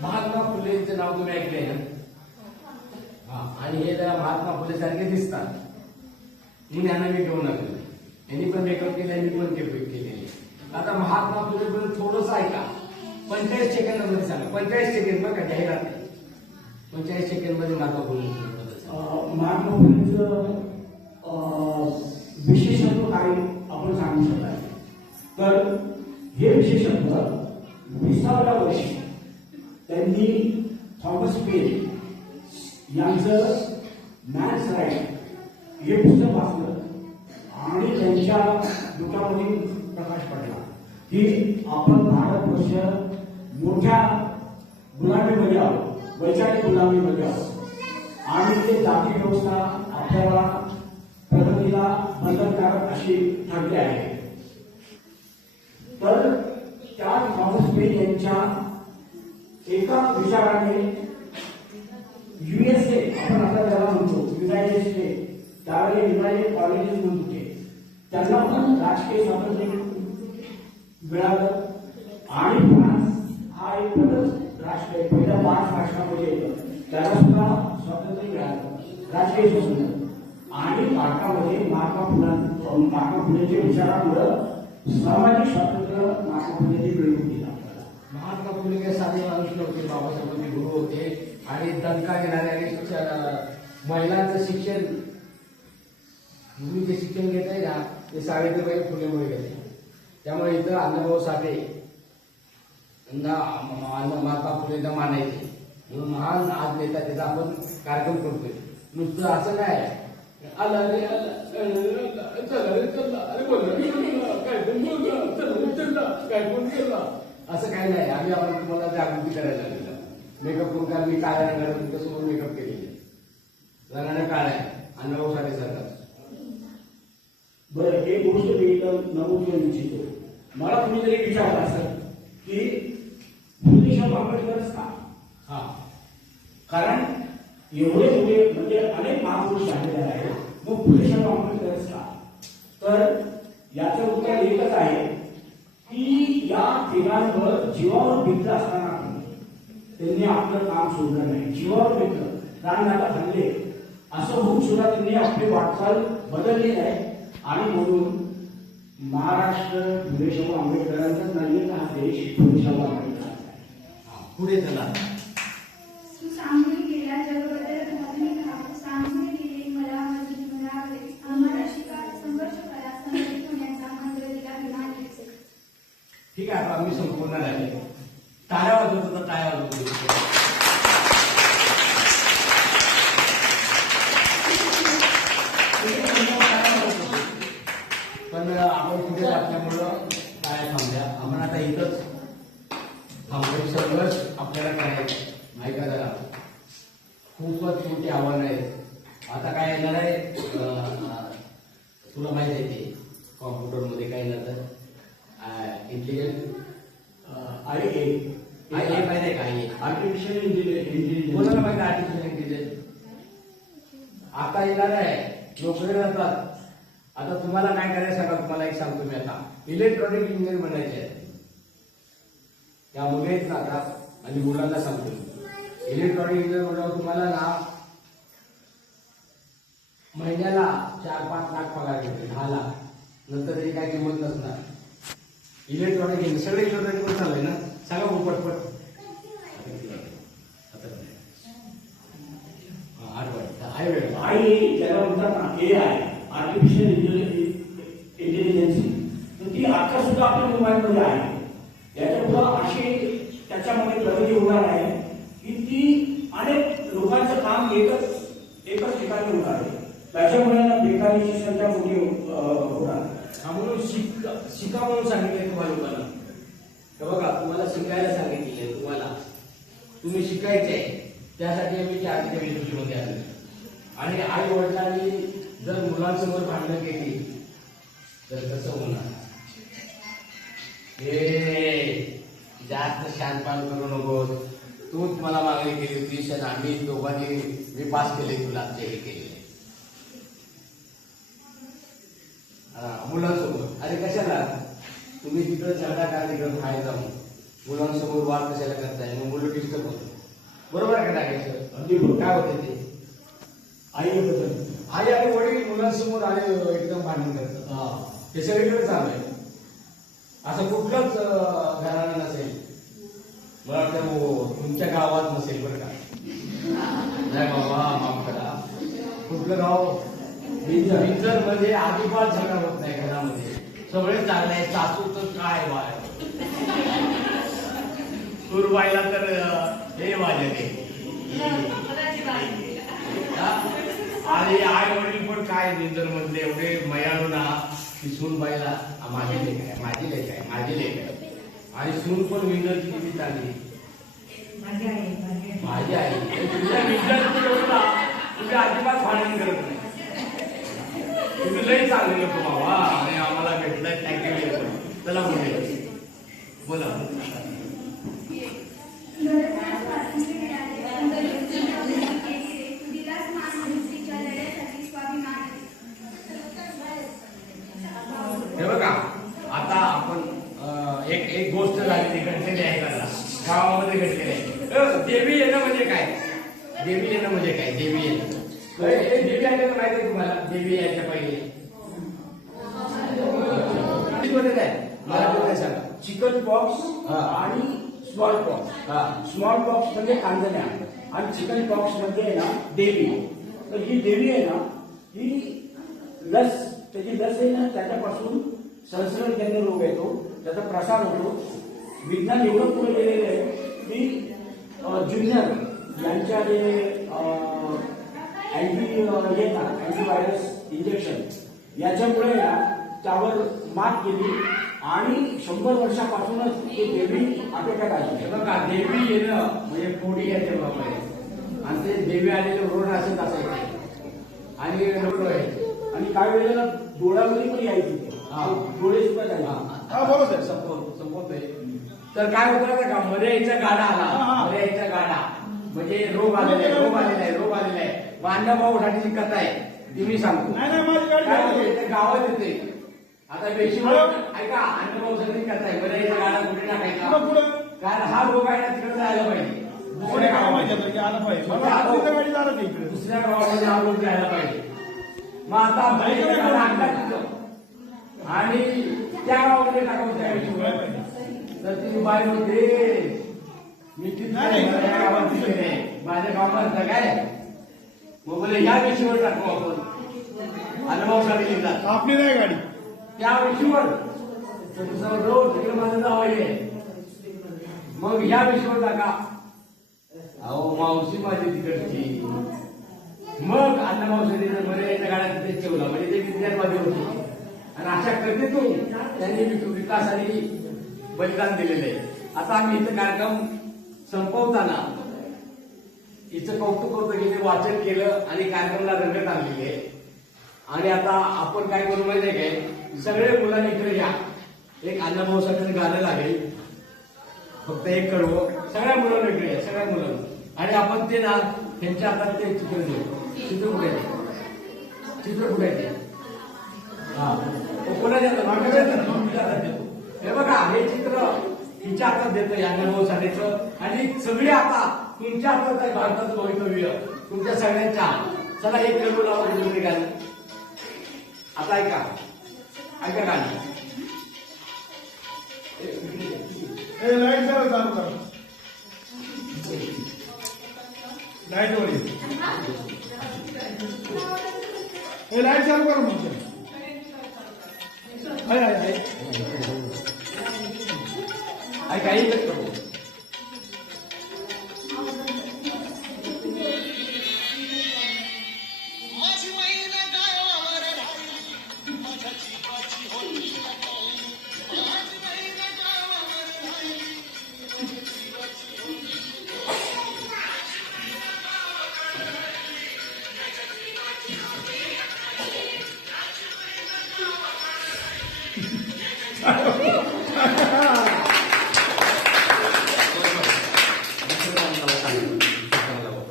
महात्मा फुलेंचं नाव तुम्ही ऐकलंय ना? हा, आणि हे जरा महात्मा फुले सारखे दिसतात म्हणून यांना मी घेऊन आलो. यांनी पण मेकअप केले, मी पण केलेले. आता महात्मा फुले पण थोडंसं ऐका. 45 सेकंद मध्ये सांगा. 45 सेकंद बघा, जाहिरात 45 सेकंद मध्ये महात्मा फुले. महात्मा फुलेंचं विशेषत्व काय आपण सांगू शकाल तर हे विशेषत्व 20व्या वर्षी त्यांनी थॉमस पेन यांचं मॅन्स राईट हे पुस्तक वाचलं आणि त्यांच्या डोक्यामध्ये प्रकाश पडला की आपण भारतवर्ष मोठ्या गुलामीमध्ये आहोत, वैचारिक गुलामीमध्ये आहोत आणि ते जाती व्यवस्था आपल्याला प्रगतीला बंधनकारक अशी ठरली आहे. तर त्या थॉमस पेन यांच्या एका विचाराने USA आपण आता त्याला म्हणतो युनायटेड स्टेट, त्यावेळी युनायटेड कॉलेजेस म्हणत होते, त्यांना पण राजकीय स्वातंत्र्य मिळालं आणि फ्रान्स हा एक प्रगत राष्ट्र आहे, पहिल्या 5 राष्ट्रांमध्ये येतं, त्याला सुद्धा स्वातंत्र्य मिळालं, राजकीय स्वातंत्र्य. आणि भारतामध्ये महात्मा फुलेंच्या विचारामुळे सामाजिक स्वातंत्र्य महात्मा फुलेंनी मिळवून दिला. महात्मा फुले काही साधे माणूस नव्हते, बाबासाहेबांचे गुरु होते आणि दणका घेणारे महिलांचं शिक्षण, तुम्ही जे शिक्षण घेत आहे ना ते सावित्रीबाई फुलेमुळे घेते. त्यामुळे इथं अण्णाभाऊ साठे महात्मा फुलेंना मानायचे म्हणून महान आज नेता त्याचा आपण कार्यक्रम करतोय. नुसतं असं काय आला रे चला रे चला अरे बोला काय पण बोलला चला चला काय पण केला असं काही नाही. आम्ही आपण तुम्हाला जागृती करायला लागलेलं. मेकअप करून कारण मी काळ्या रंगाला तुमच्यासमोर मेकअप केलेले, रंगाने काळा आहे, अण्णाभाऊ साठे सरकार. बरं, एक गोष्ट मी इथं नमूद करू इच्छितो. मला कुणीतरी विचारलं असं की फुलेशाह आंबेडकरच का? हा, कारण एवढे मोठे म्हणजे अनेक महापुरुष झालेले आहेत, मग फुलेशाह आंबेडकरच का? तर याचं उत्तर एकच आहे की या तिघांवर जीवावर बेतलं असताना त्यांनी आपलं काम सोडलं नाही. जीवावर बेतलं, प्राणघातक हल्ले असं होऊन सुद्धा त्यांनी आपली वाटचाल बदलली आहे. आणि म्हणून महाराष्ट्र फुलेशाह आंबेडकरांचाच नाही, हा देश फुलेशाह आंबेडकरांचा आहे. पुढे चला. ठीक आहे, आता आम्ही संपूर्ण राहिले. टाळ्या वाजवत होता, टाळ्या वाजवत होतो. पण आपण पुढे असल्यामुळं टाळ्या थांबल्या. आपण आता इथंच थांबलो. सर्वच आपल्याला करायचं. ऐका जरा, खूपच मोठी आव्हानं आहेत. आता काय येणार आहे तुला माहिती आहे ते कॉम्प्युटरमध्ये काय येणार तर इंटेलिजन्स माहिती आहे का? Artificial intelligence. कोणाला माहिती आर्टिफिशियल इंटेलिजन्स आता येणार आहे. नोकरी जातात. आता तुम्हाला काय करायचं सांगा. तुम्हाला एक सांगतो मी, आता इलेक्ट्रॉनिक इंजिनियर बनायचे आहे. त्या मुले आहेत ना आता, आणि मुलांना सांगतो इलेक्ट्रॉनिक इंजिनियर म्हणल्यावर तुम्हाला ना महिन्याला 4-5 लाख पगार भेटेल, 10 लाख. नंतर त्याची काय किंमत नसणार. इलेक्ट्रॉनिक इंजिनियर सगळे इलेक्ट्रॉनिक वर चालू आहे ना. सांगा भाऊ पटपट. 8 आई ज्याला म्हणतात ना AI आर्टिफिशियल इंटेलिजन्स, तर ती आता सुद्धा आपल्या मोबाईलमध्ये आहे. याच्यापुढं अशी त्याच्यामध्ये प्रगती होणार आहे की ती अनेक लोकांचं काम एकच ठिकाणी होणार आहे. त्याच्यामुळे बेकारीची संख्या मोठी होणार. म्हणून शिका म्हणून सांगितलंय तुम्हाला लोकांना. तर बघा, तुम्हाला शिकायला सांगितले, तुम्ही शिकायचंय. त्यासाठी आम्ही चारच्या विषयामध्ये आलो. आणि आई वडिलांनी जर मुलांसमोर भांडणं केली तर कसं होणार? हे जास्त शानपान करू नकोस. तूच मला मागणी केली होती, आम्ही दोघांनी मी पास केले, तुला हे केले मुलांसोबत. अरे कशाला तुम्ही तिकडे झगडा करा तिकडे बाहेर जाऊन मुलांसमोर वाद कशाला करताय मग मुलं डिस्टर्ब होतं बरोबर आहे का टाकायचं अगदी बरोबर. काय होते ते आईबद्दल आई आणि वडील मुलांसमोर आले एकदम भांडण करतात हे सगळीकडे चालू आहे असं कुठलंच घराणं नसेल मला वाटतं तुमच्या गावात नसेल बरं का नाही बाबा माफ करा कुठलं गाव विंचर मध्ये अजिबात झगडा होत नाही घरामध्ये सगळे चालले आहे सासू तर काय बाय सुरबाईला तर हे वाजले आणि आई वडील पण काय विंचर मधले एवढे मयाळू ना की सूनबाईला माझी लेख आहे माझी लेख आहे माझी लेख आहे आणि सून पण विंचरची किती चांगली माझी आई तुझ्या विंचरची एवढा तुझ्या अजिबात भांडण करत नाही तुम्ही लई चांगले लोक बाबा आणि आम्हाला भेटलाय थँक्यू चला म्हणजे बोला हे बघा आता आपण एक गोष्ट झाली ती घडलेली आहे का गावामध्ये घडलेली आहे देवी येणं म्हणजे काय देवी येणं म्हणजे काय देवी येणं देवी आले माहिती आहे तुम्हाला देवी यायच्या पहिले काय मला सांगा चिकन पॉक्स आणि स्मॉल पॉक्स स्मॉल पॉक्स म्हणजे कांजण्या आणि चिकन पॉक्स म्हणजे आहे ना देवी तर ही देवी आहे ना ही लस त्याची लस आहे ना त्याच्यापासून संसर्गजन्य रोग येतो त्याचा प्रसार होतो विज्ञान एवढं पुढे गेलेलं आहे की ज्युनियर यांच्या जे अँटीव्हायरस इंजेक्शन याच्यामुळे ना त्यावर मात केली आणि 100 वर्षापासूनच ते देवी आटोक्यात आली हे बघा देवी येणं म्हणजे पोडी येते बाबा आणि ते देवी आलेले रोड असेच असायचे आणि रोड व्हायचे आणि काही वेळेला डोळ्यामध्ये पण यायची ते. डोळे सुद्धा जायचे संपवतोय तर काय होतं का मर्याईचा गाडा आला मर्याईचा गाडा म्हणजे रोग आलेला आहे रोग आलेला आहे रोग आलेला आहे अण्णाभाऊ ठाण्याची कथा आहे ती मी सांगतो काय होते गावात येते आता बेशीवर ऐका अण्णाभाऊ साठी कथा आहे मर्याईचा गाडा कुठे टाकायचा कारण हा रोग आहे ना तिकडे जायला पाहिजे दुसऱ्या गावामध्ये हा रोग जायला पाहिजे मग आता मर्याईचा गाडा आणला तिथं आणि त्या गावामध्ये टाकावं त्या बेशीवर तर ती बाई म्हणते मी माझ्या गावात दिसले माझ्या गावात काय मग बोले या विषयावर टाकू आपण अनुभवसाठी लिहितात आपली नाही गाडी त्या विषयावर रोज तिकडे माझं नाव आहे मग या विषयावर टाका अहो मावशी माझी तिकडची मग अण्णाभाऊसाठी मर्यादेच्या गाड्यात तिथे ठेवला म्हणजे ते विज्ञानवादी होते आणि अशा कथेतून त्यांनी विकासाने बलिदान दिलेले आहे आता आम्ही इथं कार्यक्रम संपवताना हिचं कौतुक होतं की ते वाचन केलं आणि कार्यक्रमाला रंगत आणलेली आहे आणि आता आपण काय करू माहिती आहे काय सगळे मुलांनी इकडे या एक अण्णाभाऊसाठी गाणं लागेल फक्त एक कडवं सगळ्या मुलांना इकडे या सगळ्या मुलांना आणि आपण ते ना त्यांच्या हातात ते चित्र देऊ चित्र कुठे चित्र कुठे हा कोणाच्या हातात देतो हे बघा हे चित्र तिच्या हातात देतं या अण्णाभाऊसाठीचं आणि सगळे आता तुमच्या हातात आहे भारताचं भवितव्य तुमच्या सगळ्यांच्या चला एक कडवं लावा तुम्ही गाणं आता ऐका ऐका गाणं लाईट जरा चालू कर लाईट वर हे लाईट चालू कर मग ऐका एकच करू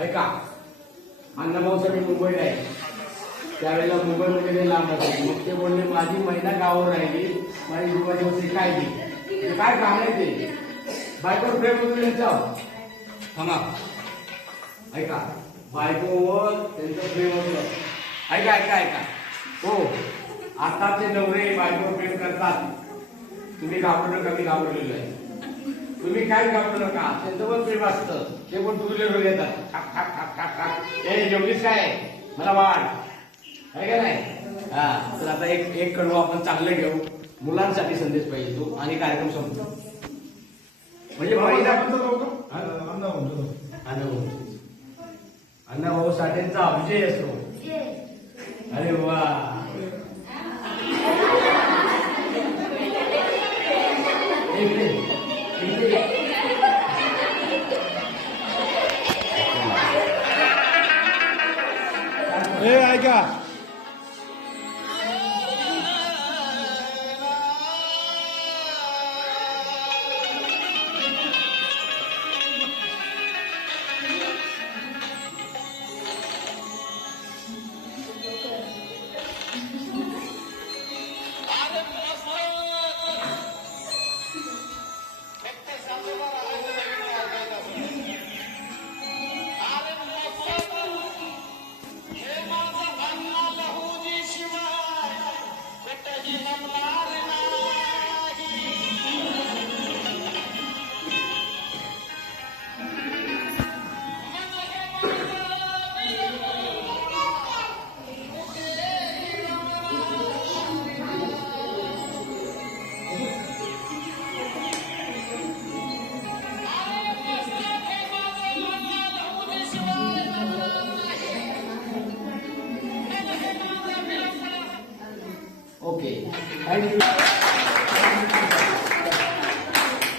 ऐका अण्णाभाऊसाठी मुंबईला आहे त्यावेळेला मुंबईमध्ये ते लांब असायचे. मग ते बोलले माझी महिना गावावर राहिली, माझी जीवाची वस्ती काय ती, ते काय काम आहे ते, बायकोवर प्रेम होतं त्यांच्यावर. थांबा, ऐका, बायकोवर त्यांचं प्रेम होतं. ऐका ऐका ऐका, हो आताचे नवरे बायकोवर प्रेम करतात. तुम्ही घाबरू नका, मी घाबरलेलो आहे. तुम्ही काय घाबरू नका, त्यांच्यावर प्रेम असतं, ते पण तुझे येतात. खाक खाक खाक खाक खाक, ए जेवलीस काय, मला वाढ आहे का नाही. हा, तर आता एक कडू आपण चांगलं घेऊ, मुलांसाठी संदेश पाहिजे तो, आणि कार्यक्रम संपतो. म्हणजे पहिला अण्णाभाऊ साठेंचा विजय असतो. अरे वा, ऐका ओके, थँक्यू.